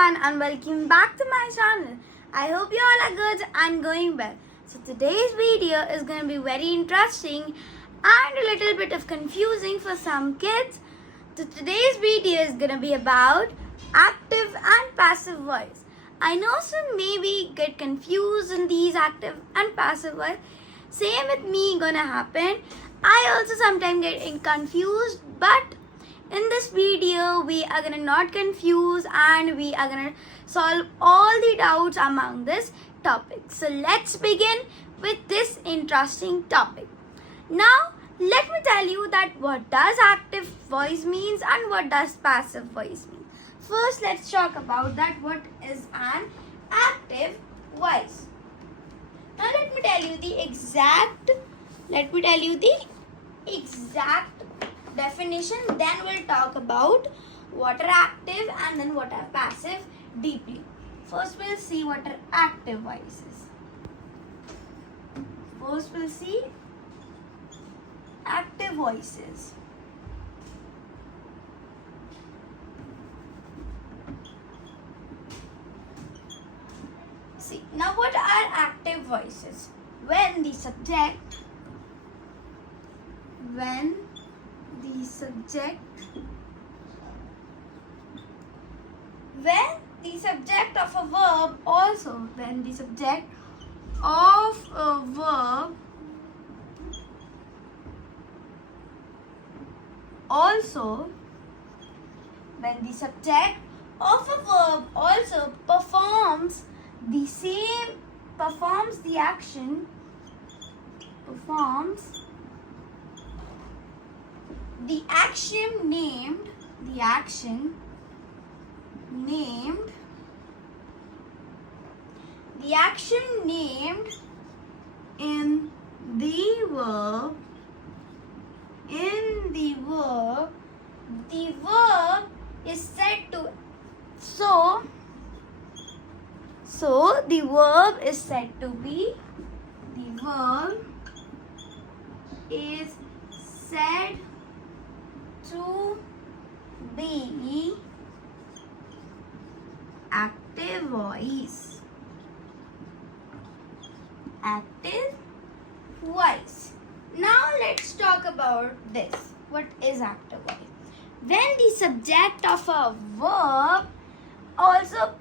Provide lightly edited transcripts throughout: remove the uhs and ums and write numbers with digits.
everyone and welcome back to my channel. I hope you all are good and going well. So today's video is going to be very interesting and a little bit of confusing for some kids. So today's video is going to be about active and passive voice. I know some maybe get confused in these active and passive voice. Same with me gonna happen. I also sometimes get confused, but in this video, we are gonna not confuse and we are gonna solve all the doubts among this topic. So let's begin with this interesting topic. Now, let me tell you that what does active voice means and what does passive voice mean. First, let's talk about that what is an active voice. Now, let me tell you the exact definition, then we'll talk about what are active and then what are passive deeply. First we'll see what are active voices. See, now what are active voices? When the subject of a verb also when the subject of a verb performs the action named in the verb, the verb is said to the verb is said to be active voice. Now let's talk about this. What is active voice? When the subject of a verb also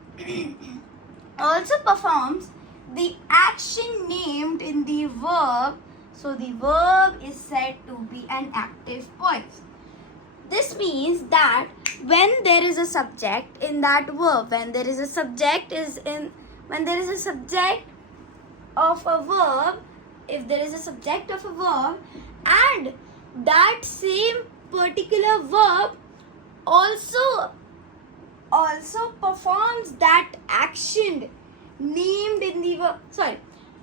performs the action named in the verb, so the verb is said to be an active voice. This means that when there is a subject in that verb, when there is a subject of a verb, if there is a subject of a verb and that same particular verb also performs that action named in the verb,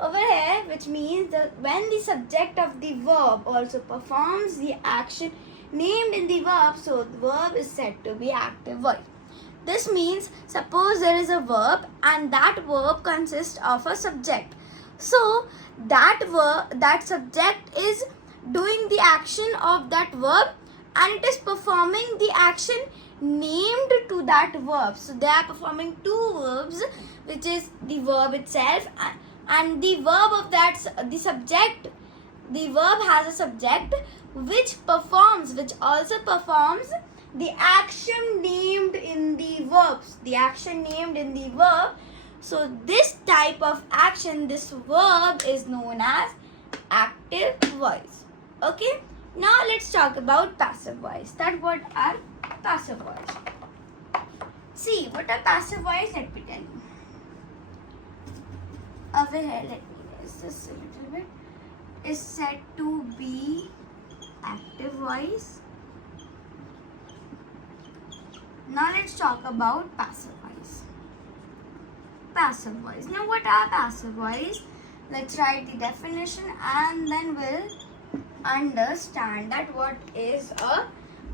over here, which means that when the subject of the verb also performs the action named in the verb, so the verb is said to be active voice. This means, suppose there is a verb and that verb consists of a subject. So that subject is doing the action of that verb and it is performing the action named to that verb. So they are performing two verbs, which is the verb itself and the verb of that the subject. The verb has a subject which also performs the action named in the verbs. So this type of action, this verb is known as active voice. Okay. Now let's talk about passive voice. That what are passive voice? See, what are passive voice? Let me tell you. Over here, let me raise this a little bit. Is said to be active voice. Now let's talk about passive voice. Now what are passive voice? Let's write the definition and then we'll understand that what is a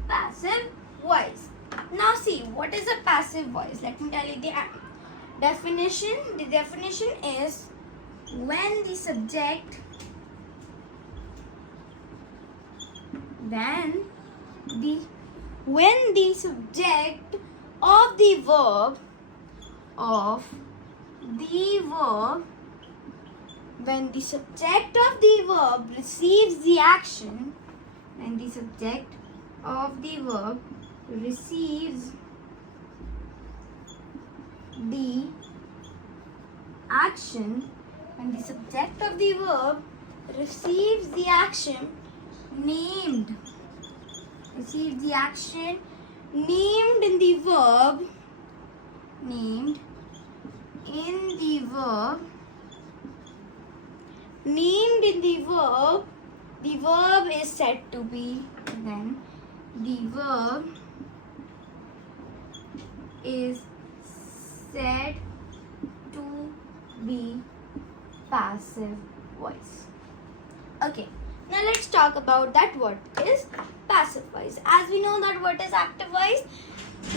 passive voice. Now see, what is a passive voice? Let me tell you the definition. The definition is when the subject when the subject of the verb of the verb, when the subject of the verb receives the action, when the subject of the verb receives the action, when the subject of the verb receives the action named, receives the action named in the verb, named in the verb, named in the verb is said to be, then the verb is said to be passive voice. Okay, now let's talk about that what is passive voice. As we know that what is active voice,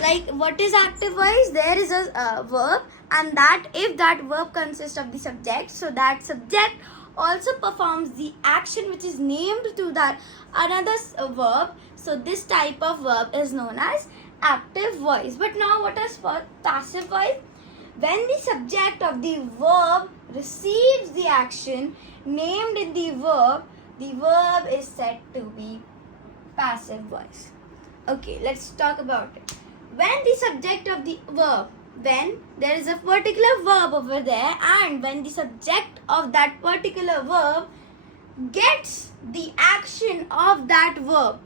like what is active voice, there is a verb, and that if that verb consists of the subject, so that subject also performs the action which is named to that another verb. So this type of verb is known as active voice. But now what is for passive voice? When the subject of the verb receives the action named in the verb is said to be passive voice. Okay, let's talk about it. When the subject of the verb, when there is a particular verb over there, and when the subject of that particular verb gets the action of that verb,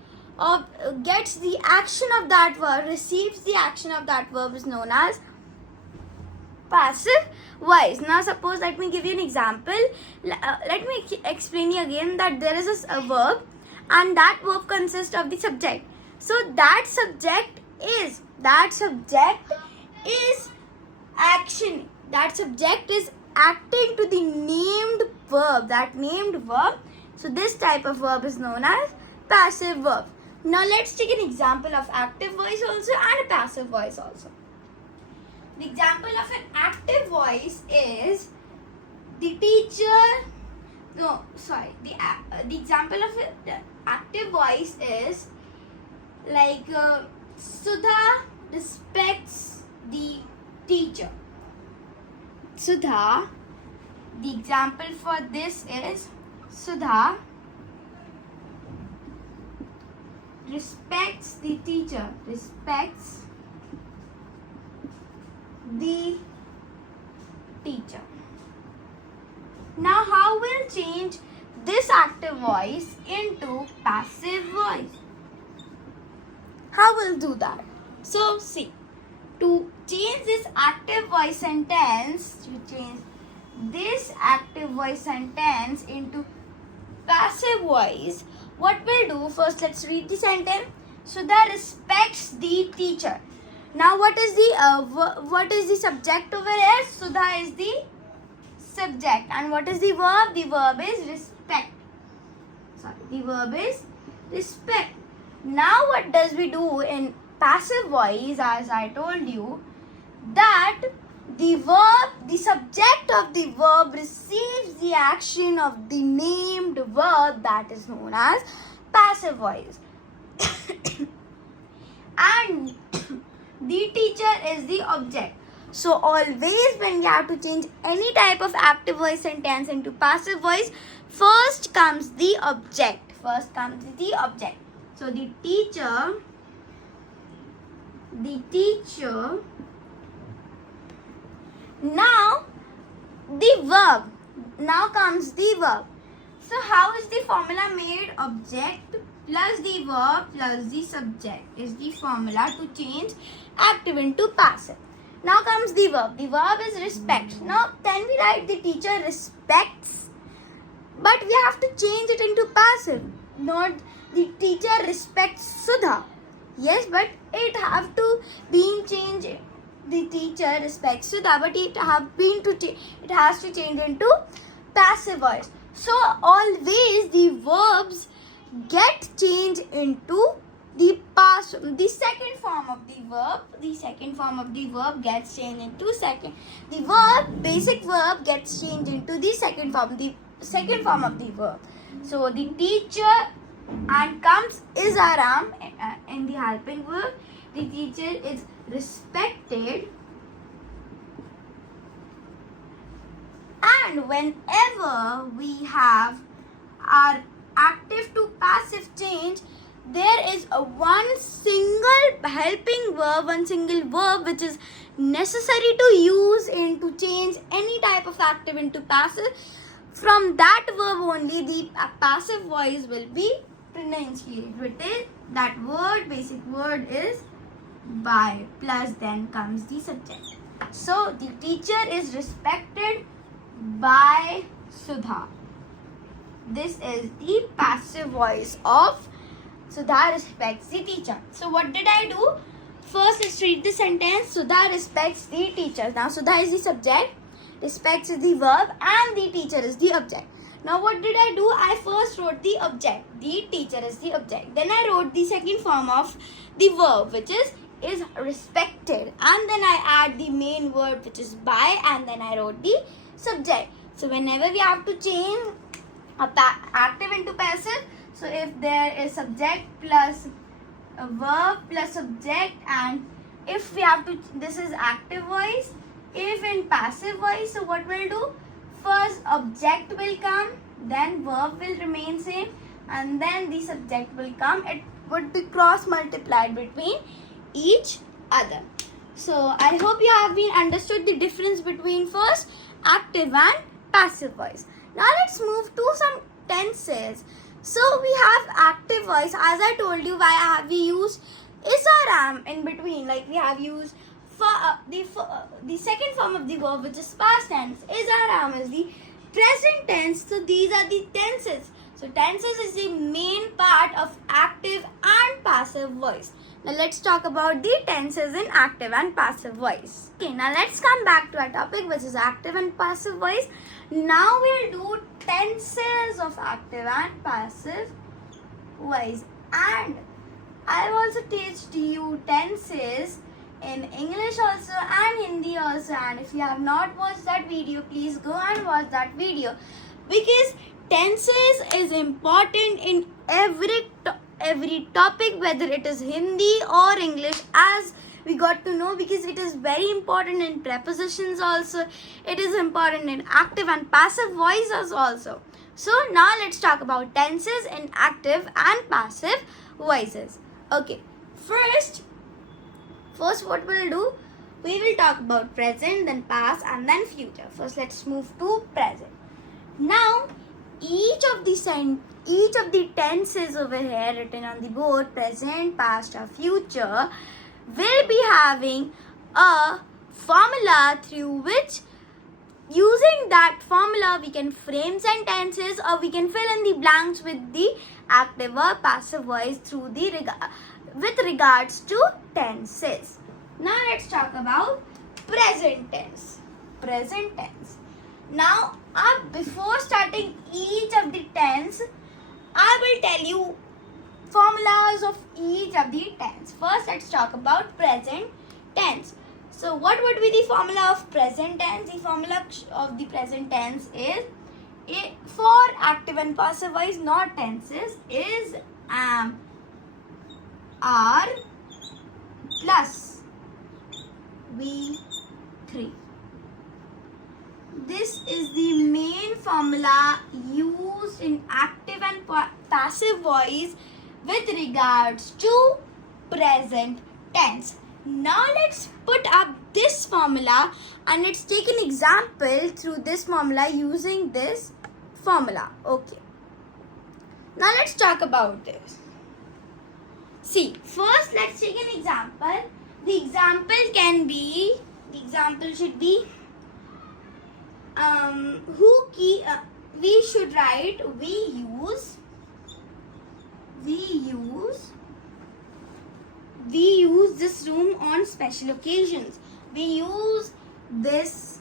receives the action of that verb, is known as passive voice. Now suppose, let me give you an example. Let me explain you again that there is a verb, and that verb consists of the subject. So that subject is action. That subject is acting to the named verb, that named verb. So this type of verb is known as passive verb. Now let's take an example of active voice also and a passive voice also. The example of an active voice is the teacher. No, sorry. The example of an active voice is like Sudha respects the teacher. Sudha. The example for this is Sudha respects the teacher. Respects the teacher. Now how we'll change this active voice into passive voice? How we'll do that? So see, to change this active voice sentence, into passive voice, what we'll do, first let's read the sentence. Sudha respects the teacher. Now what is the subject over here? Sudha is the subject. And what is the verb? The verb is respect. The verb is respect. Now what does we do in passive voice? As I told you, that the subject of the verb receives the action of the named verb, that is known as passive voice. And the teacher is the object. So always when you have to change any type of active voice sentence into passive voice, first comes the object. So the teacher, now the verb, now comes the verb. So how is the formula made? Object plus the verb plus the subject is the formula to change active into passive. Now comes the verb. The verb is respect. Now then we write the teacher respects, but we have to change it into passive. Not the teacher respects Sudha. Yes, but it have to be changed. The teacher respects Sudha, but it has to change into passive voice. So always the verbs get changed into the past. The second form of the verb gets changed into second. The verb, basic verb, gets changed into the second form of the verb. So the teacher and comes is Aram in the helping verb. The teacher is respected. And whenever we have our active to passive change, there is a one single helping verb, one single verb which is necessary to use in to change any type of active into passive. From that verb only the passive voice will be pronunciated. With it, that word, basic word is by, plus then comes the subject. So the teacher is respected by Sudha. This is the passive voice of Sudha respects the teacher. So what did I do? First, let's read the sentence. Sudha respects the teacher. Now Sudha is the subject, respects is the verb, and the teacher is the object. Now what did I do? I first wrote the object. The teacher is the object. Then I wrote the second form of the verb, which is respected. And then I add the main word, which is by, and then I wrote the subject. So whenever we have to change active into passive, so if there is subject plus a verb plus subject, and if we have to, this is active voice. If in passive voice, so what we'll do? First object will come, then verb will remain same, and then the subject will come. It would be cross multiplied between each other. So I hope you have been understood the difference between first active and passive voice. Now let's move to some tenses. So we have active voice. As I told you, why have we used is or am in between? Like we have used the second form of the verb, which is past tense. Is or am is the present tense. So these are the tenses. So tenses is the main part of active and passive voice. Now let's talk about the tenses in active and passive voice. Okay, now let's come back to our topic, which is active and passive voice. Now we'll do tenses of active and passive voice. And I've also taught you tenses in English also and Hindi also. And if you have not watched that video, please go and watch that video, because tenses is important in every topic, whether it is Hindi or English, as we got to know, because it is very important in prepositions also. It is important in active and passive voices also. So now let's talk about tenses in active and passive voices. Okay, first what we'll do, we will talk about present, then past, and then future. First let's move to present. Now each of the tenses over here written on the board, present, past or future, will be having a formula through which, using that formula, we can frame sentences or we can fill in the blanks with the active or passive voice through the with regards to tenses. Now let's talk about present tense. Present tense. Now, before starting each of the tense, I will tell you formulas of each of the tense. First, let's talk about present tense. So, what would be the formula of present tense? The formula of the present tense is, for active and passive voice, not tenses, is am, are, plus V3. This is the main formula used in active and passive voice with regards to present tense. Now let's put up this formula and let's take an example through this formula using this formula. Okay. Now let's talk about this. See, first let's take an example. The example should be we should write we use this room on special occasions. We use this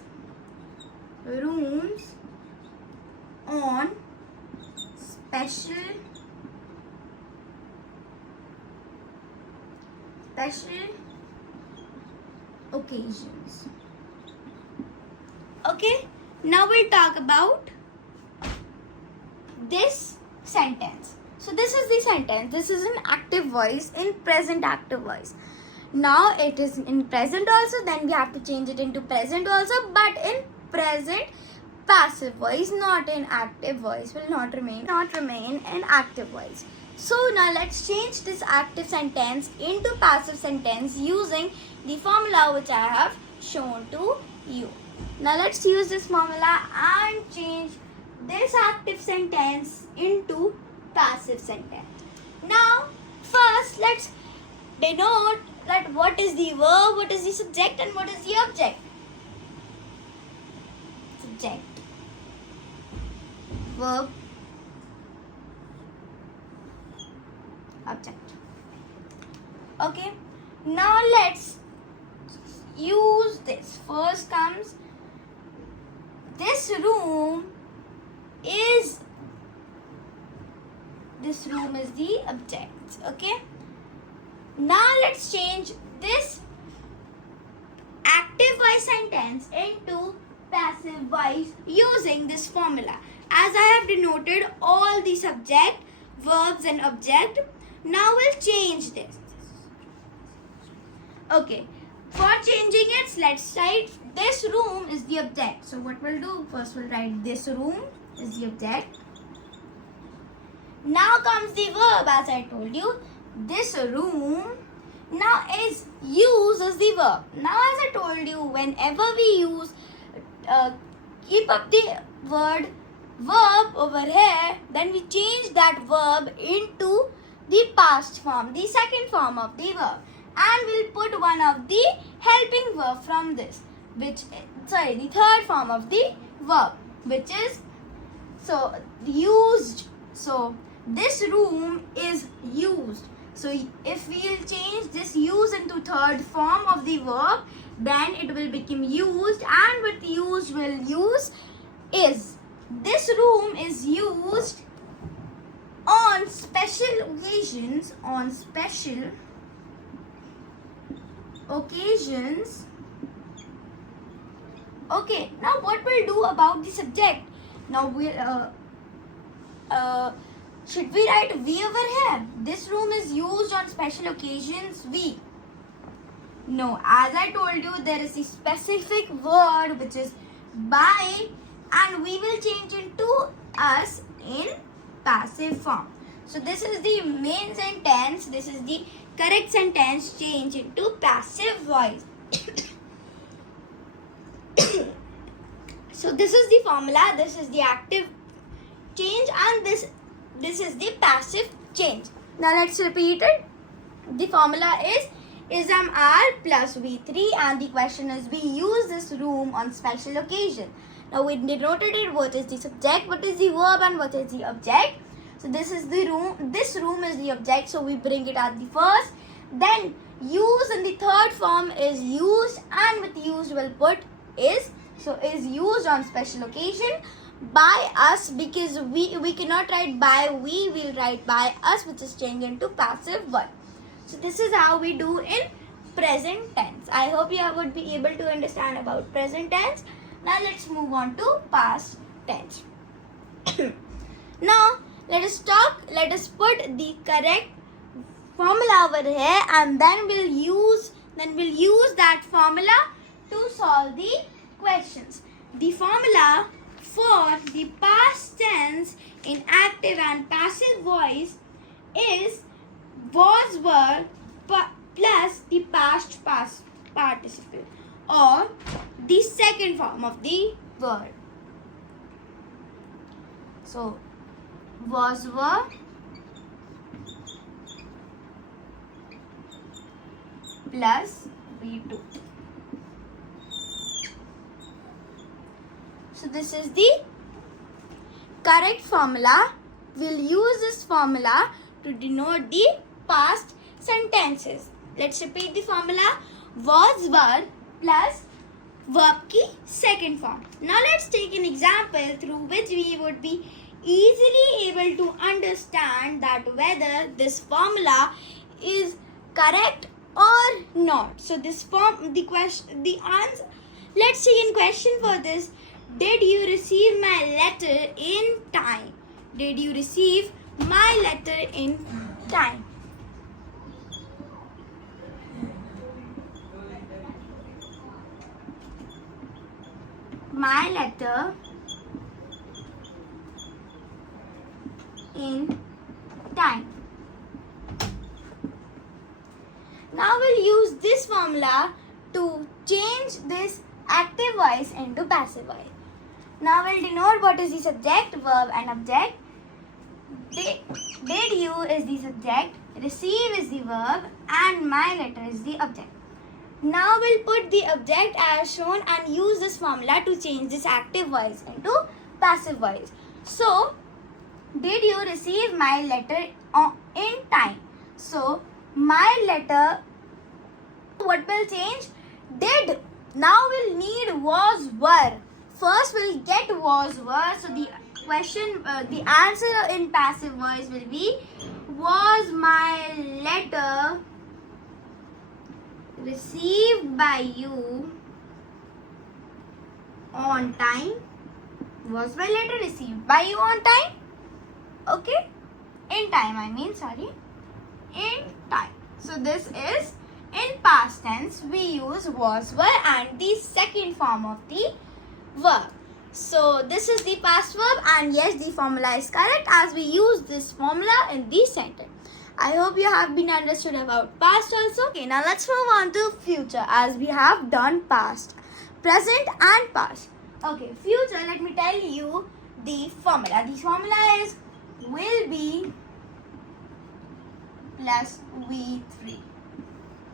rooms on special occasions. Okay, now we'll talk about this sentence. So this is the sentence. This is an active voice in present active voice. Now it is in present also, then we have to change it into present also, but in present passive voice, not in active voice, will not remain in active voice. So now let's change this active sentence into passive sentence using the formula which I have shown to you. Now let's use this formula and change this active sentence into passive sentence. Now first let's denote that what is the verb, what is the subject, and what is the object. Subject, verb, object. Okay, now let's use this. First comes this room is the object. Okay, now let's change this active voice sentence into passive voice using this formula. As I have denoted all the subject, verbs and object, now we'll change this. Okay, for changing it, let's write this room is the object. So what we'll do, first we'll write this room is the object. Now comes the verb, as I told you. This room now is used as the verb. Now as I told you, whenever we use keep up the word verb over here, then we change that verb into the past form, the second form of the verb, and we'll put one of the helping verb from this, the third form of the verb, which is used. So this room is used. So if we'll change this use into third form of the verb, then it will become used, and with used will use is. This room is used on special occasions. Okay, now what we'll do about the subject? Now we'll should we write we over here? This room is used on special occasions. We. No, as I told you, there is a specific word which is by, and we will change into us in passive form. So this is the main sentence. This is the correct sentence. Change into passive voice. So this is the formula. This is the active change, and this is the passive change. Now let's repeat it. The formula is R plus V3, and the question is we use this room on special occasion. Now we denoted it. What is the subject, what is the verb, and what is the object. So this is the room. This room is the object. So we bring it at the first. Then use in the third form is used, and with used we'll put is. So is used on special occasion. By us, because we cannot write by we, will write by us, which is changed into passive verb. So this is how we do in present tense. I hope you would be able to understand about present tense. Now let's move on to past tense. Now let us put the correct formula over here, and then we'll use that formula to solve the questions. The formula for the past tense in active and passive voice is was, were plus the past participle, or the second form of the word. So was, were plus V2. So this is the correct formula. We'll use this formula to denote the past sentences. Let's repeat the formula. Was, were plus verb की second form. Now let's take an example through which we would be easily able to understand that whether this formula is correct or not. So this the answer. Let's see in question for this. Did you receive my letter in time? Did you receive my letter in time? My letter in time. Now we'll use this formula to change this active voice into passive voice. Now we'll denote what is the subject, verb and object. Did you is the subject, receive is the verb and my letter is the object. Now we'll put the object as shown and use this formula to change this active voice into passive voice. So, did you receive my letter in time? So, my letter, what will change? Did. Now we'll need was, were. First we'll get was, were. So the question, the answer in passive voice will be, was my letter received by you on time? Was my letter received by you on time? Okay? In time, in time. So this is in past tense. We use was, were and the second form of the verb. So this is the past verb and yes, the formula is correct as we use this formula in the sentence. I hope you have been understood about past also. Okay, now let's move on to future as we have done past, present and past. Okay, future, let me tell you the formula. The formula is will be plus V3.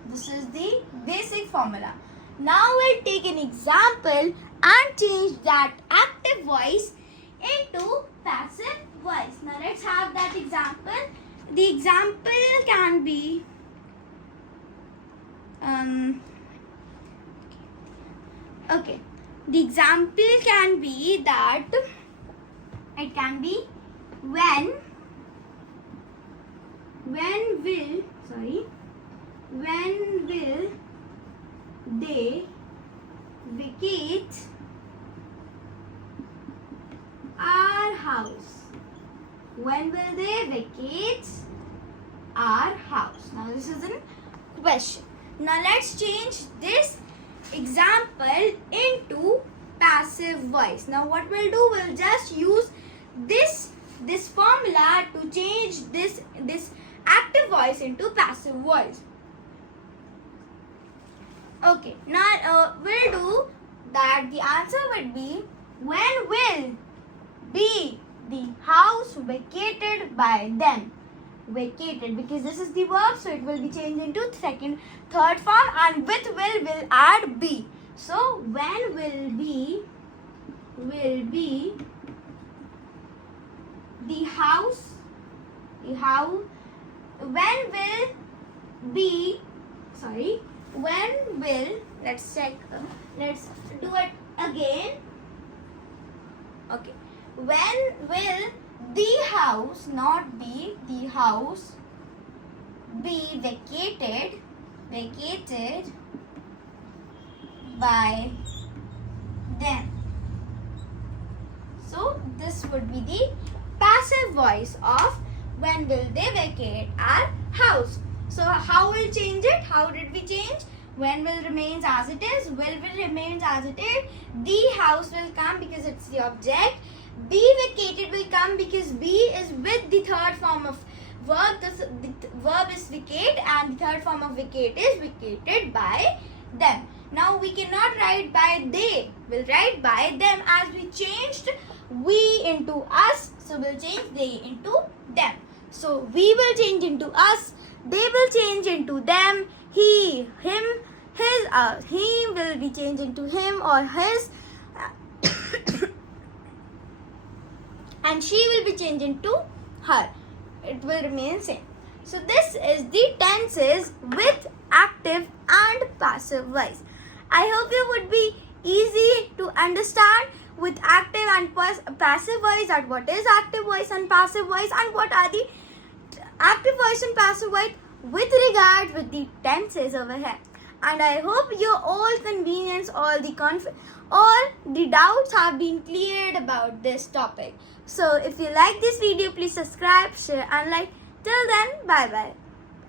This is the basic formula. Now we'll take an example and change that active voice into passive voice. Now let's have that example. The example can be okay. The example can be that it can be when will they vacate our house? When will they vacate our house? Now this is a question. Now let's change this example into passive voice. Now what we'll do, we'll just use this formula to change this active voice into passive voice. Okay, now we'll do that. The answer would be, when will be the house vacated by them? Vacated, because this is the verb, so it will be changed into third form, and with will add be. So when will be the house, let's check, let's do it again. Okay, when will the house, not be, the house be vacated by them? So this would be the passive voice of when will they vacate our house. So how will change it? How did we change? When will remains as it is, will remains as it is, the house will come because it's the object, be vacated will come because be is with the third form of verb. The verb is vacate and the third form of vacate is vacated by them. Now we cannot write by they, we'll write by them as we changed we into us, so we'll change they into them. So we will change into us, they will change into them, he, him, his, he will be changed into him or his, and she will be changed into her. It will remain same. So this is the tenses with active and passive voice. I hope it would be easy to understand with active and passive voice, that what is active voice and passive voice, and what are the active voice and passive voice with regard with the tenses over here. And I hope your all convenience, all the doubts have been cleared about this topic. So if you like this video, please subscribe, share and like. Till then, bye bye.